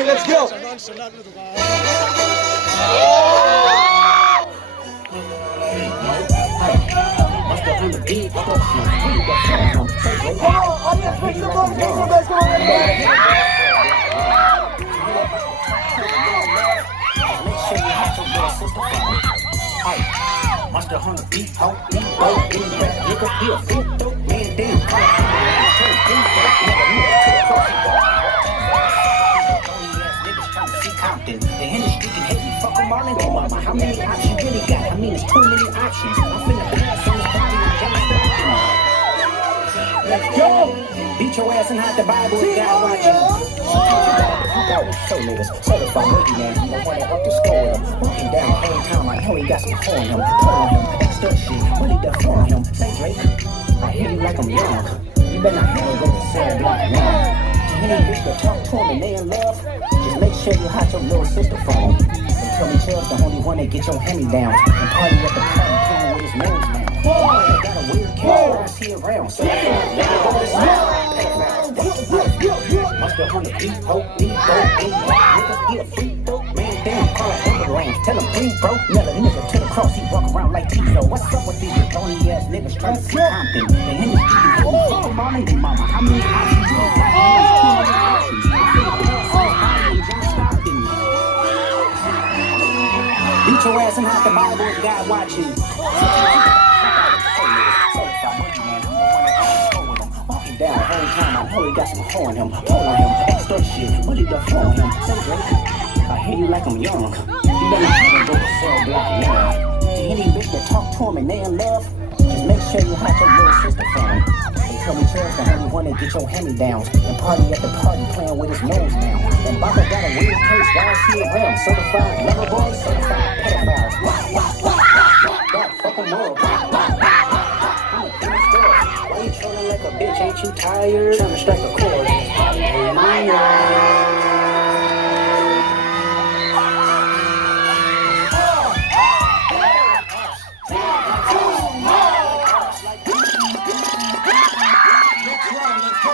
Beat, let's go. Monster Hunter beat, ho, beat, ho, beat, nigga, he a freak, though, man, damn, Compton. The industry can hate me, fuck them all and go mama. How many options you really got? I mean, it's too many options. I'm finna pass on this body and let's go! Beat your ass and hide the Bible if God watching. So niggas, certified looking man, you don't wanna up the score with him. Walking down the whole time like, hell, he got some pour on him. Pour on him, that's that shit, what he done for him? Say Drake, I hear you like I'm young. You better not have to go to cell block now. Any bitch that talk to him and they in love, just make sure you hide your little sister from him. And tell me Chubb's the only one that get your hand-me-downs and party at the party playing with his nose now. I got a weird cat I see around, so Monster Hunter beat, ho, beat, ho, beat, nigga, he a freak, though, man, damn, call it overrange. Tell him please, bro, never nigga to the cross, he walk around like Tizo. What's up with these bony ass niggas trying to see Compton? The industry can hit me, fuck them all and mama. How many options you got? Beat your ass and hide the Bible if God watching. Walking down the whole time, I know he got some hoe on him. Hold on him, extra shit, what he done for him? Say Drake, I hear you like I'm young. You better not go to cell block now. Any bitch that talk to him and they in love, just make sure you hide your little sister from him. Tell me Chubb's the only one that get your hand-me-downs and party at the party playing with his nose now. And Baba got a weird case, why is he around? Certified lover boy, certified pedophiles. That fucking world. Why you trolling like a bitch? Ain't you tired? Trying to strike a chord.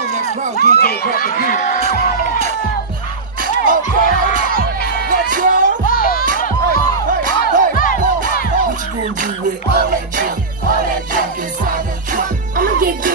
Next round, DJ drop the beat. Okay, let's go. What you gonna do with all that junk inside that trunk? I'ma get you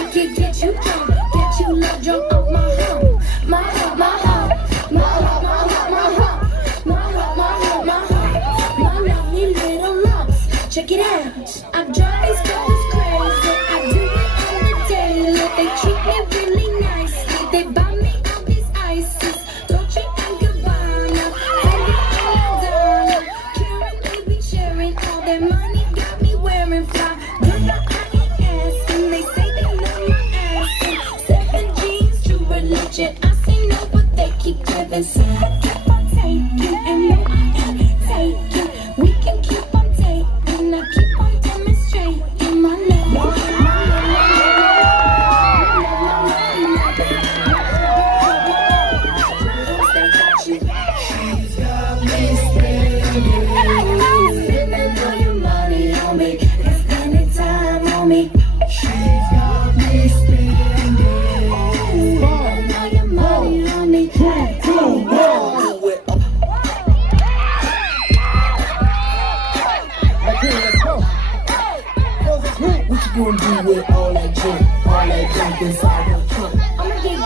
drunk, get you love drunk off my hump, my hump, my hump, my hump, my hump, my hump, my hump, my hump, my hump, my lovely little lumps. Check it out, I drive these girls crazy. I do it on the daily. They treat me really nicely. They buy me all these ices, Dolce and Gabbana, Fendi and Madonna. Karen, they be sharing all their money, got me wearing fly. Girl, I ain't asking. They say they love my ass. 7 G's, true religion. I say no, but they keep giving. So I keep on taking, and no, I ain't taking. We can keep on taking. I keep on demonstrating my love. She's got me spending all your money on me, Spending time on me. she's got me spending All your money on me. What you gonna do with all that junk inside her trunk? I'ma get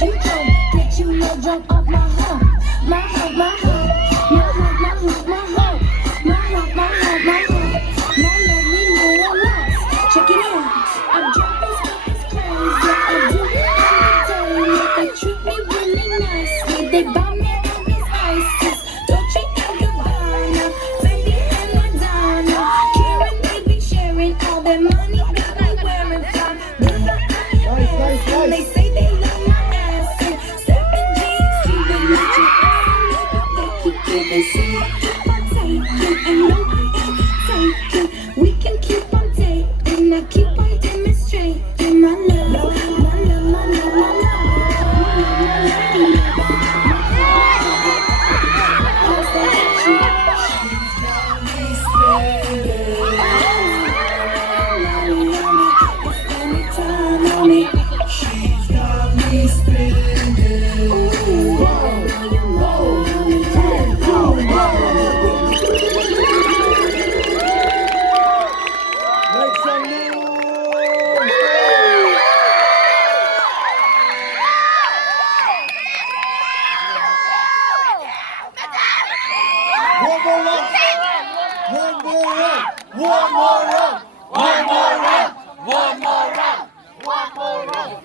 you drunk, get you love drunk off my hump, my hump, my hump, my hump, my hump, my hump, my hump, my hump, my hump, my lovely little lumps. Check it out, I'm dropping stuff crazy. I do it every day. They treat me really nicely. They buy me all these ices, Dolce and Gabbana, Fendi and Madonna. Karen, they be sharing all their money, got me wearing fly. They say they love my ass. 7 G's, you religion. I say no, but they keep giving. See, I keep on taking, and no, I ain't taking. We can keep on taking. I keep on demonstrating my love, my love, my love, my love. She's got me spending. Make some noise. One more round. One more round. One more round. One more round. One more round. One more round.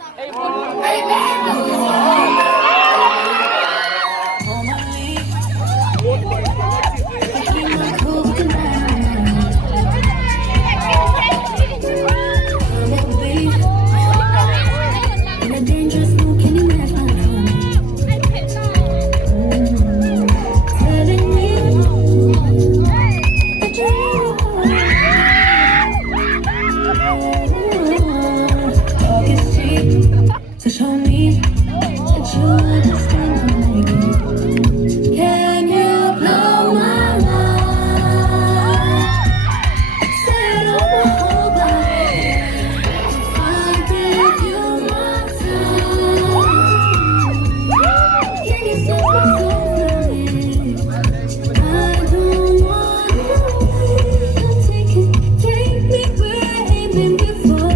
So show me that you understand my game. Can you blow my mind? Set up my whole body. If I give you my time, can you set my soul free? I don't want you. Take me where I ain't been before.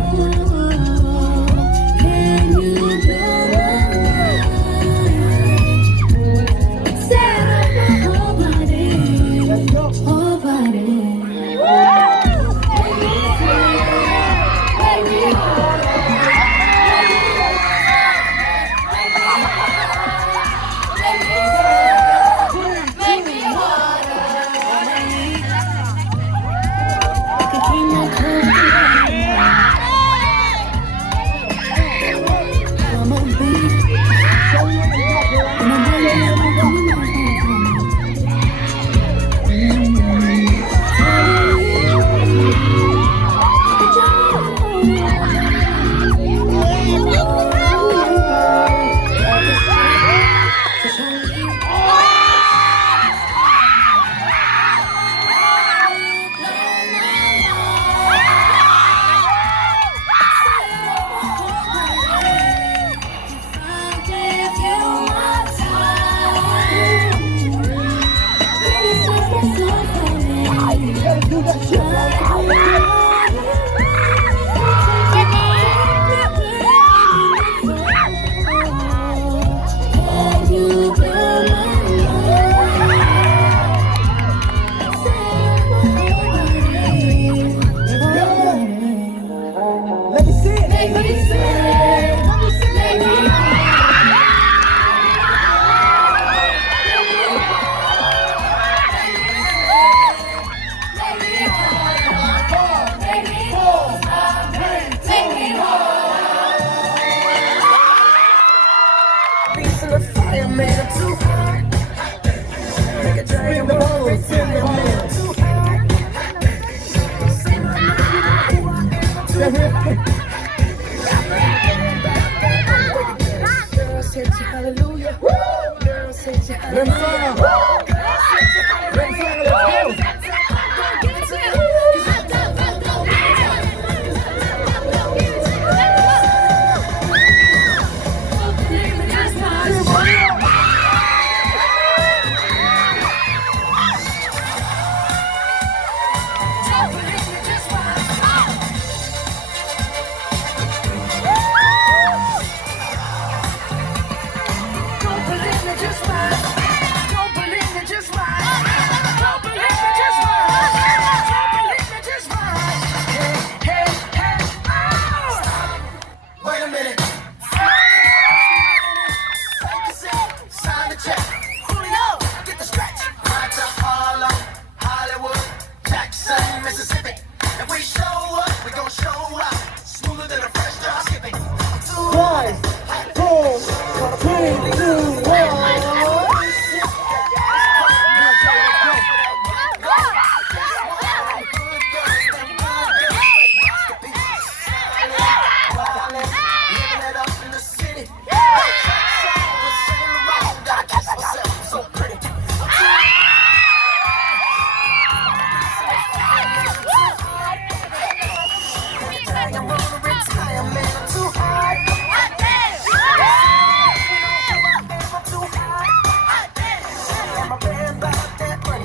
Hallelujah. Girl, say hallelujah.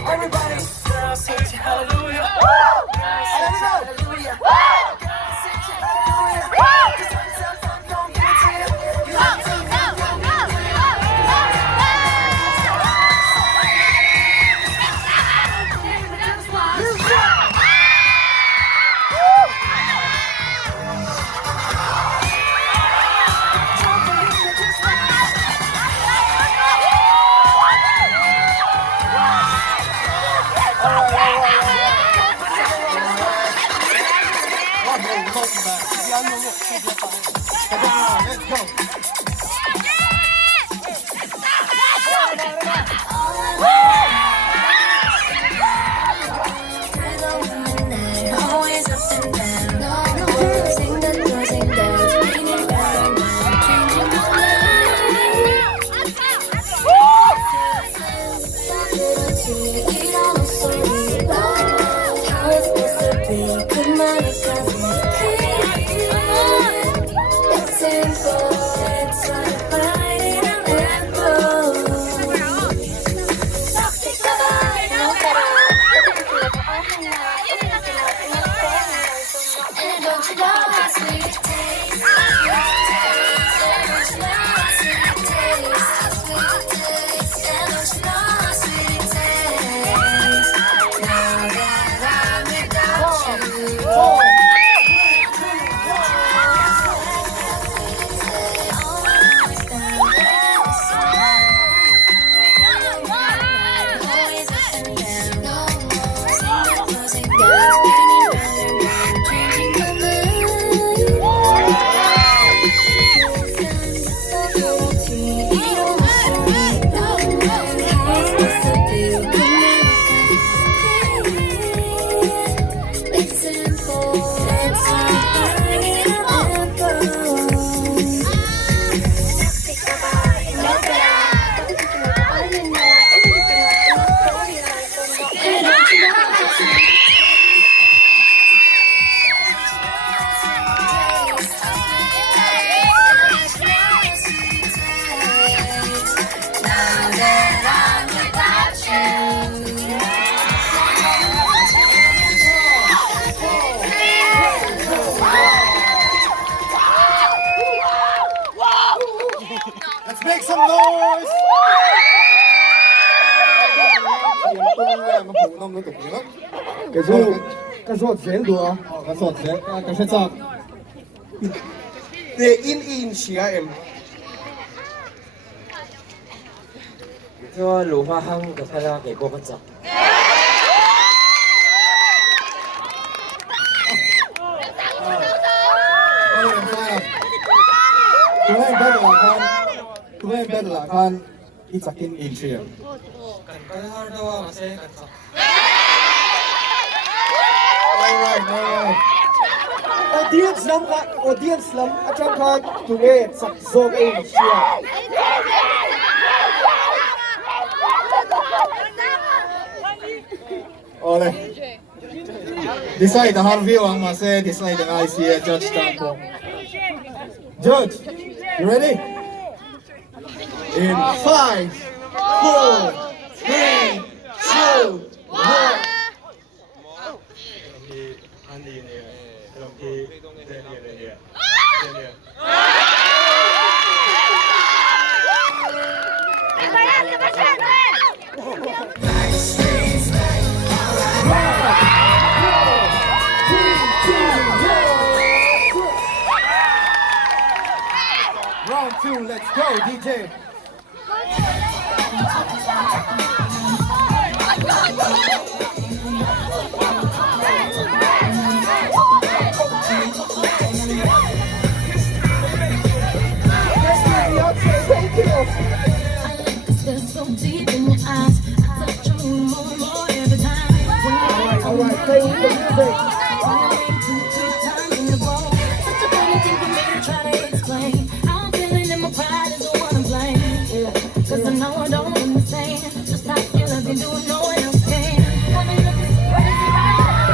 Everybody, girls, say hallelujah. Hallelujah. Let's go. Always up and down. Sing that closing down, spinning round, changing my life. It almost so real. How it's supposed to be. 그만의 It's simple. It's like fighting an apple. And don't you know how sweet it tastes? And don't you know how sweet it tastes? And don't you know how sweet it tastes? Now that I'm without you. Always up and down. Sing that closing down, spinning round and round, changing my mind. It's simple. It's Let's make some noise. 感受程度啊，感受谁？感谢照。你in CRM，就鲁花夯嘅睇啦，幾個不雜。Kemarin belakang isakin intro. Alright. Audience lam acan ka tunge sak zog in siya. Ole. Decide the hard view ang mase decide ang ICA judge tampo. Judge, you ready? In 5, 4, 3, 2, 1. Round 2, let's go, DJ. They're so deep in your eyes. I touch on you more and more every time. Alright, play with the music. Time in the row. Such a funny thing for me to try to explain. I'm feeling in my pride is the one I'm playing. Cause I know I don't understand. Just how you love me, doing no one else can. Got me looking so crazy right now.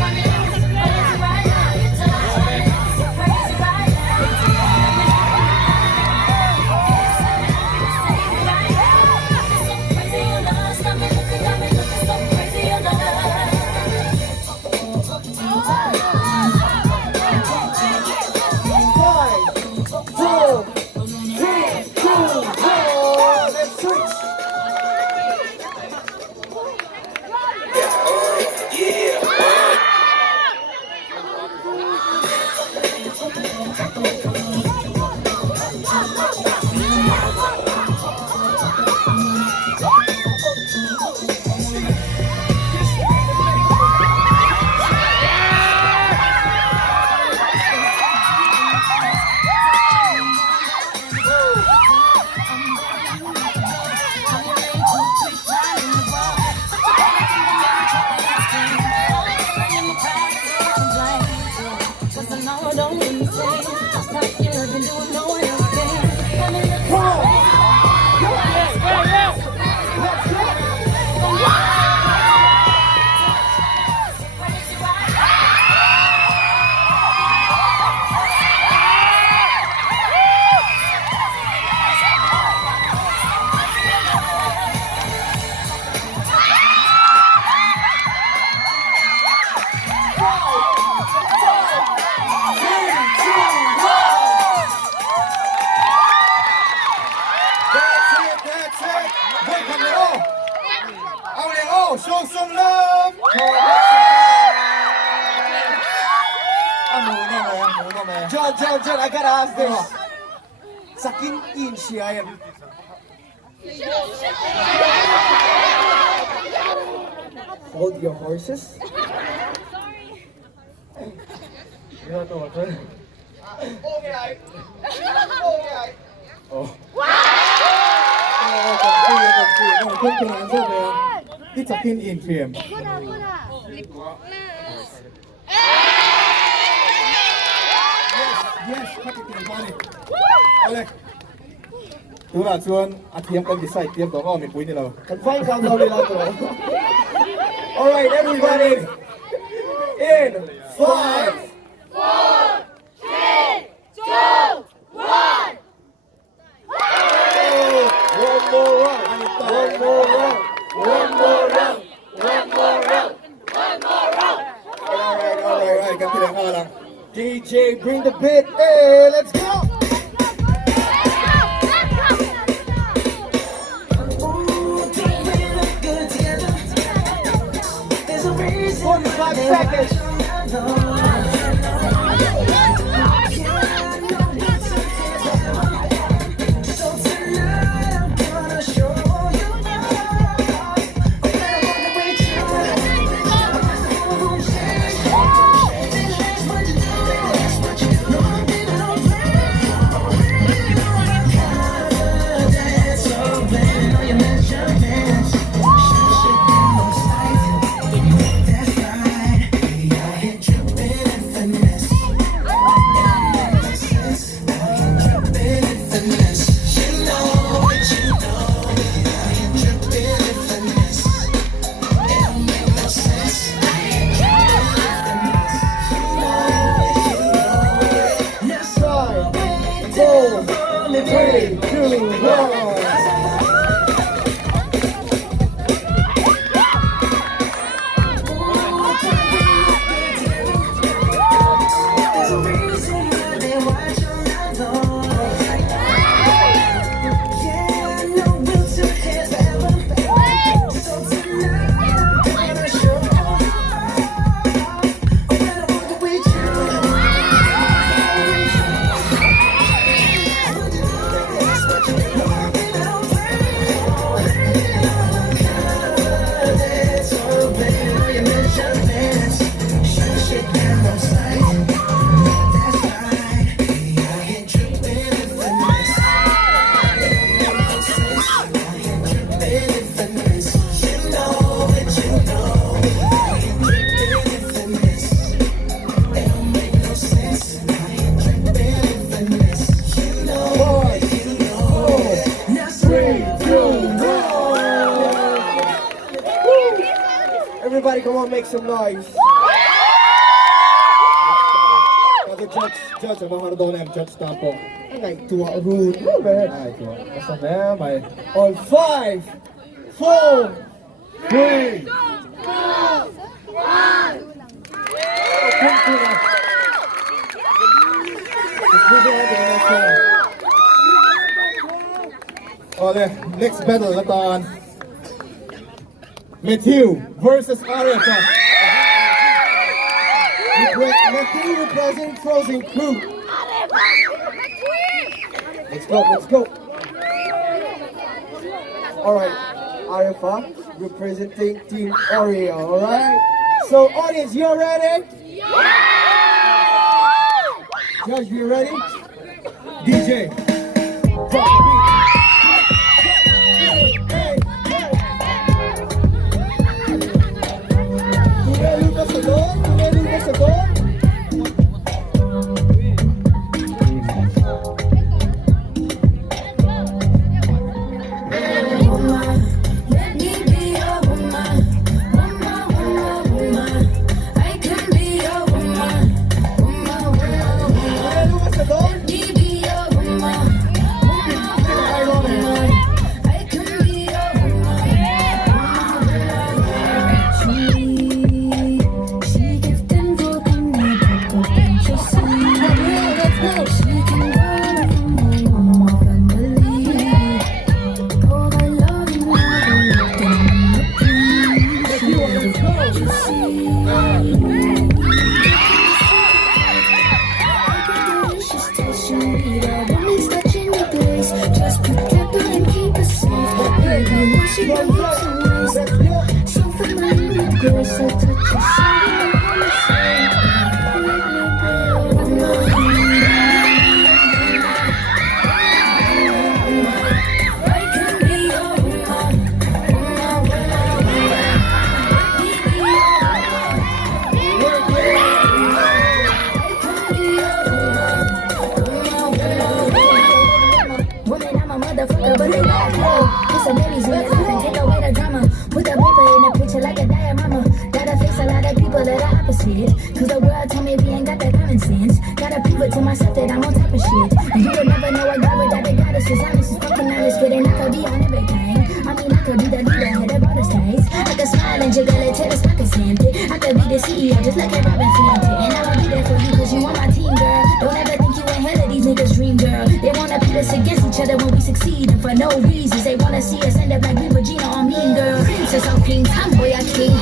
Got me looking so crazy right now. You touch me so crazy right now. Got me looking so crazy, your love got me looking so crazy. That's it. Welcome to all. Out there, all. Show some love. John, I gotta ask this. Sakin in siya yan. Hold your horses. Quick answer there. It's a pin in frame. Yes, cut it in money. เอาเลยดูหน่ะชวนอาเทียมกันดิใส่เทียมตัวก็มีปุ้ยนี่เรา Confine countdown nila to. Alright, everybody. In 5, Alright, กันที่ไหนเอาละ DJ, bring the beat. Hey, let's go. Five seconds. Everybody, come on, make some noise. The judge, ang mga doon ang judge tapo. Like to a rude. Ay, ito. Basta na, may... On 5, 4, 3, Okay, next battle na taon. Matthew versus Arefa. Matthew representing Frozen Crew. Let's go. Alright, Arefa representing Team Oreo, alright? So audience, you ready? Judge, you ready? DJ. Let me be your woman, woman. I can be your woman, woman. Let me be your woman, woman. shit. Cause the world told me we ain't got that common sense. Gotta prove it to myself that I'm on top of shit. And you will never know a guy without the goddesses. Honest is fucking honest, kidding. I could be on everything. I mean, I could be the leader, head of all the states. I could smile and jiggle it till the stock is empty. I could be the CEO, just like a Robin Fenty. And I'll be there for you cause you on my team, girl. Don't ever think you ain't hell of these niggas' dream, girl. They wanna pit us against each other when we succeed. And for no reasons, they wanna see us end up like we Regina or Mean Girl. Princess or Queen, tomboy or king.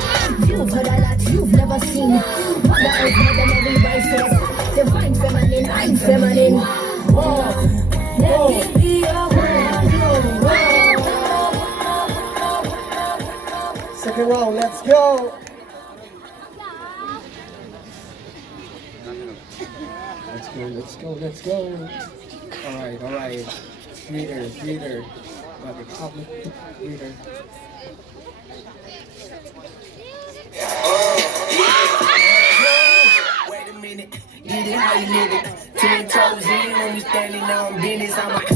You've heard a lot you've never seen. Mother Earth made them every vice says. Divine feminine, I'm feminine. Whoa, let me be your world. Second round, let's go. Let's go. All right. Breather. About the public breather. Wait a minute, get it how you live it. 10 toes in when you standing on business. I'm like,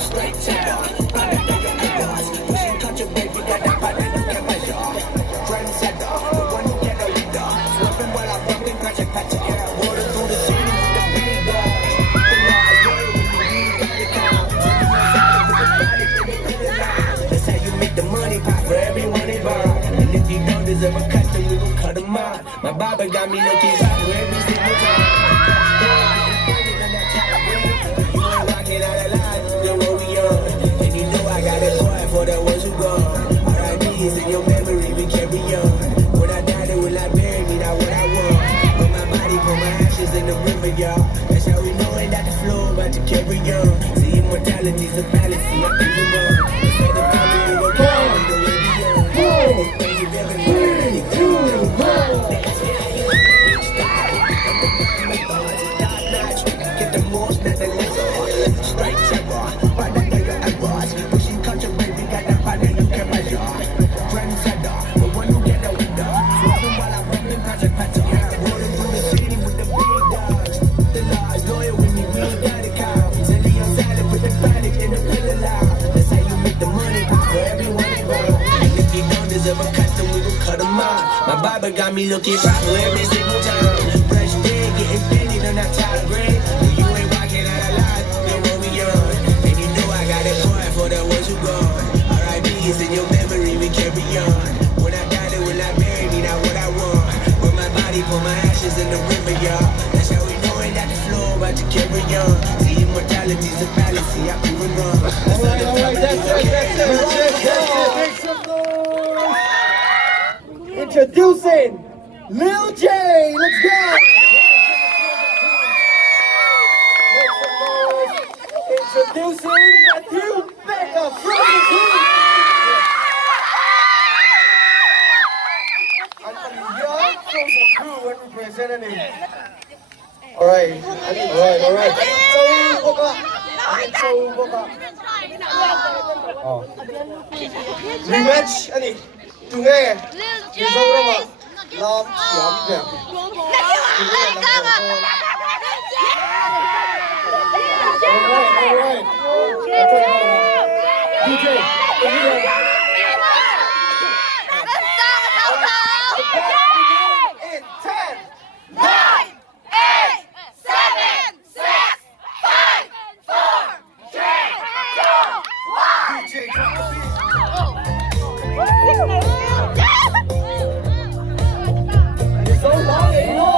straight to the country, baby, got that body, look at my jaw. Trendsetter, the one who get a leader. Swerving while I'm bumping, patch it, yeah. Water through the city with the big dogs. The lies, girl, when you read the account. Turning inside with the body, baby, feel it loud. That's how you make the money pop for everyone involved. And if you don't deserve a custom, we gon' cut them out. My barber got me looking right for every single time. You ain't rocking out of line, then what we on? And you know I got a boy for the ones who gone. R.I.P. is in your memory, we carry on. When I die, they will not bury me, not what I want. Put my body, put my ashes in the river, y'all. That's how we know ain't that the flow, about to carry on. See, immortality's a fallacy, I think you wrong. Instead of coming, we gon' carry on, the way we on. Thank you, very much. Get the most that they let go. Straight terror, but that nigga I was. Pushing culture, baby, got that body, look at my jaw. Trendsetter, the one who get the window. Swerving while I'm bumping, patch it, yeah. Rolling through the city with the big dogs. The laws, loyal with me, we ain't got a cow. Silly on silent with the panic and the pill loud. That's how you make the money pop for everyone involved. And if you don't deserve a custom, we gon' cut them out. My barber got me looking right for every single time. Fresh day, getting pennies on that child grade. You ain't rocking out of line, then what we on? And you know I got it boy for the ones who gone. R.I.P. is in your memory, we carry on. When I die, they will not bury me, not what I want. Put my body, put my ashes in the river, y'all. That's how we know ain't that the flow, about to carry on. See, immortality's a fallacy, I prove it wrong. Alright, that's it. Make some noise. Introducing Lil J. Let's go. Make some noise. Introducing Matthew Becca from the team. And young Frozen crew and representative. Alright. Rematch ani tunge Mizoram Lam Siam Alright. DJ in 10, 9, 8, 7, 6, 5, 4, 3, 2, 1. DJ drop the beat. It's so long and low.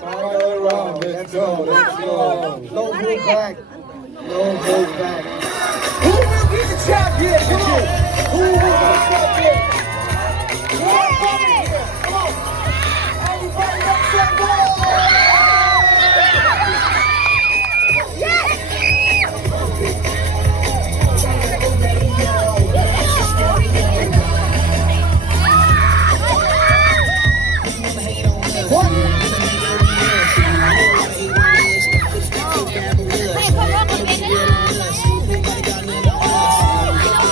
Final round. Let's go. Let's go. No hold back. No hold back. Who will be the champion? Who will be the champion? Come on. Everybody, let's go.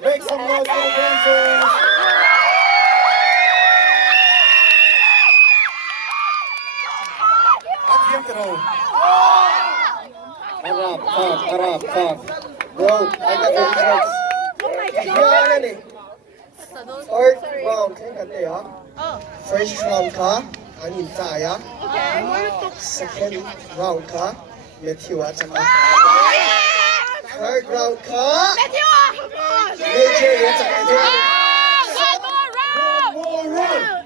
Make some noise for the dancers. Arab. Bro, I got the tricks. Third round, first round ka, anin tayo. Second round ka, Matthew at saka. Third round ka, Major at saka. One more round!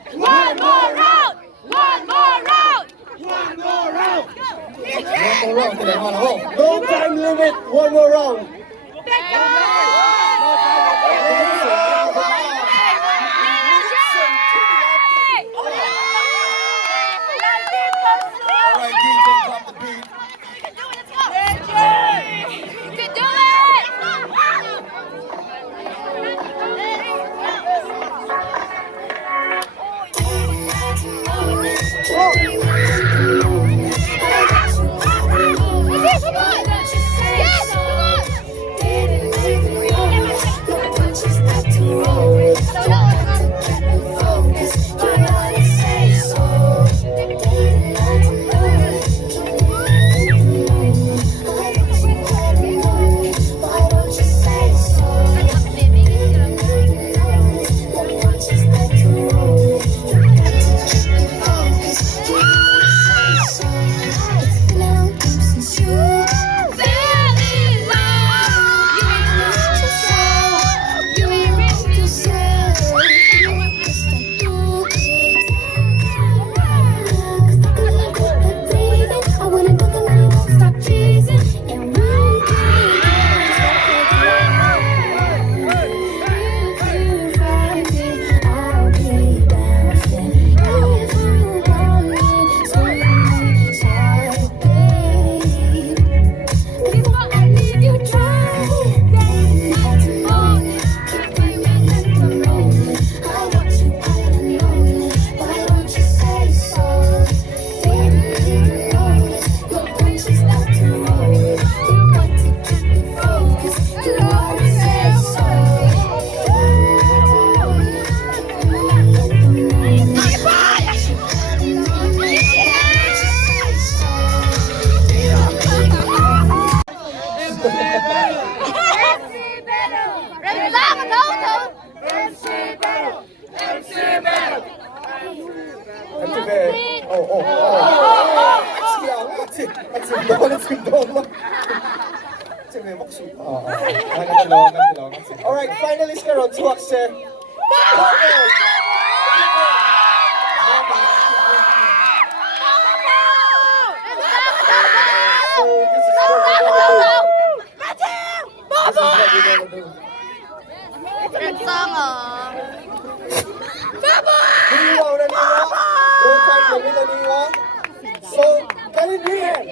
No time limit, one more round. Alright, DJ, drop the beat. Alright, finalist karon suwak sir. So, Karin Rian.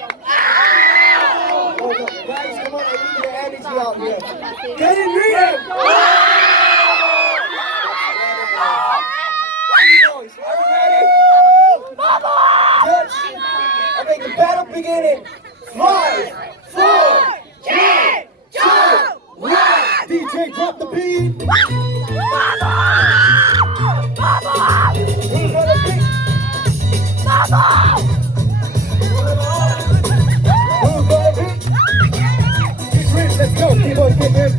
Oh, no. Guys, come on, I need the energy out here. Karin Rian. Boys, are you ready? Judge. Okay, the battle beginning. 5, 4, 3, 2, 1. DJ, drop the beat. Who's gonna pick? Who's gonna pick? Get rich, let's go. People, get rich.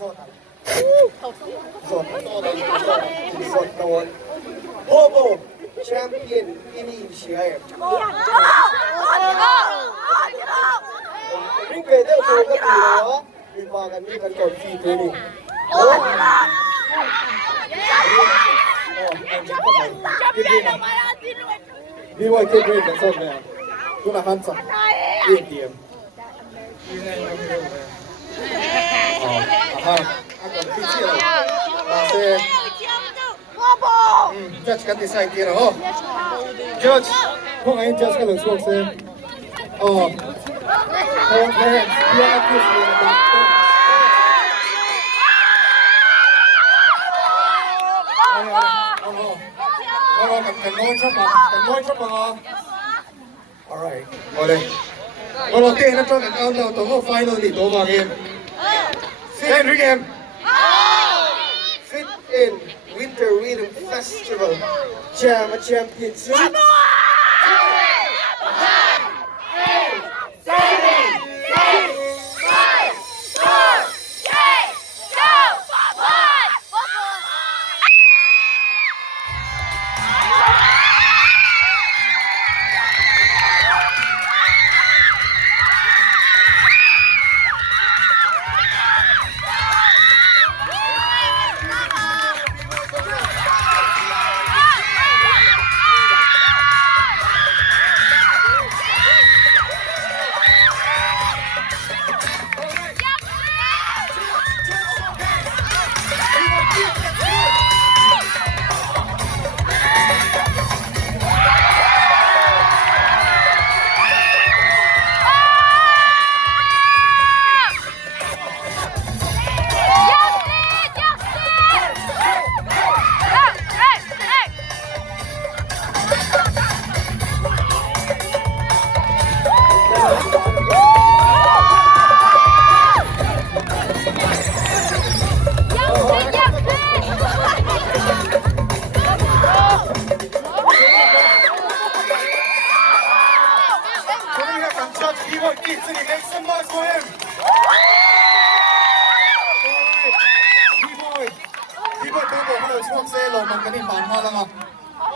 สดโดนโบโบแชมเปี้ยนอินเชียนี่เกิดเรื่องโกงก็ตีเหรอมีมากันนี่กันก่อนฟีตัวนี้โอ้พี่ว่าเกิดเรื่องกันสดเนี่ยคุณอาหารสักเยี่ยมเยี่ยมakan kecil. Masih. Judge kan decide kira oh. Judge, kung ngayon judge ka lang suwag sa'yo. Oh. Kung ngayon, biya at kiss mo na Alright. Boleh. Kalau okay, na to countdown to mo final dito bagay. Henry game. Fit in Winter Rhythm Festival Jam Championship.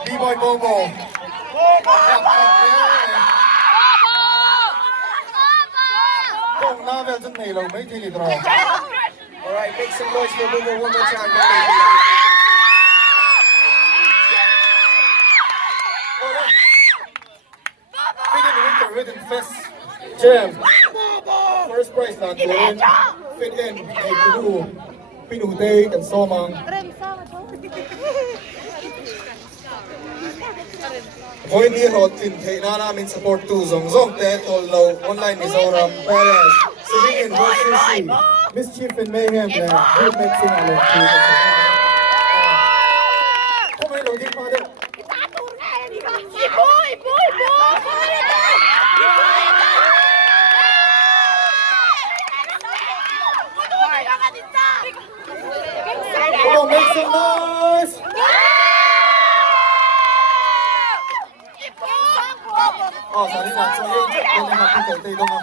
B-boy Bobo. Alright, make some noise for Bobo one more time. Winter Rhythm Fest Jam. First prize na doon. Fit in. Pinuday and Somang. Hoy ni Rotin kay na namin support to Zongzong Tetol Low Online Mizoram Perez Singing versus C Mischief and Mayhem na good mixing along Kung may login pa din Come on, make some noise! Oh, sorry na. So, yun na makikita. Ito nga.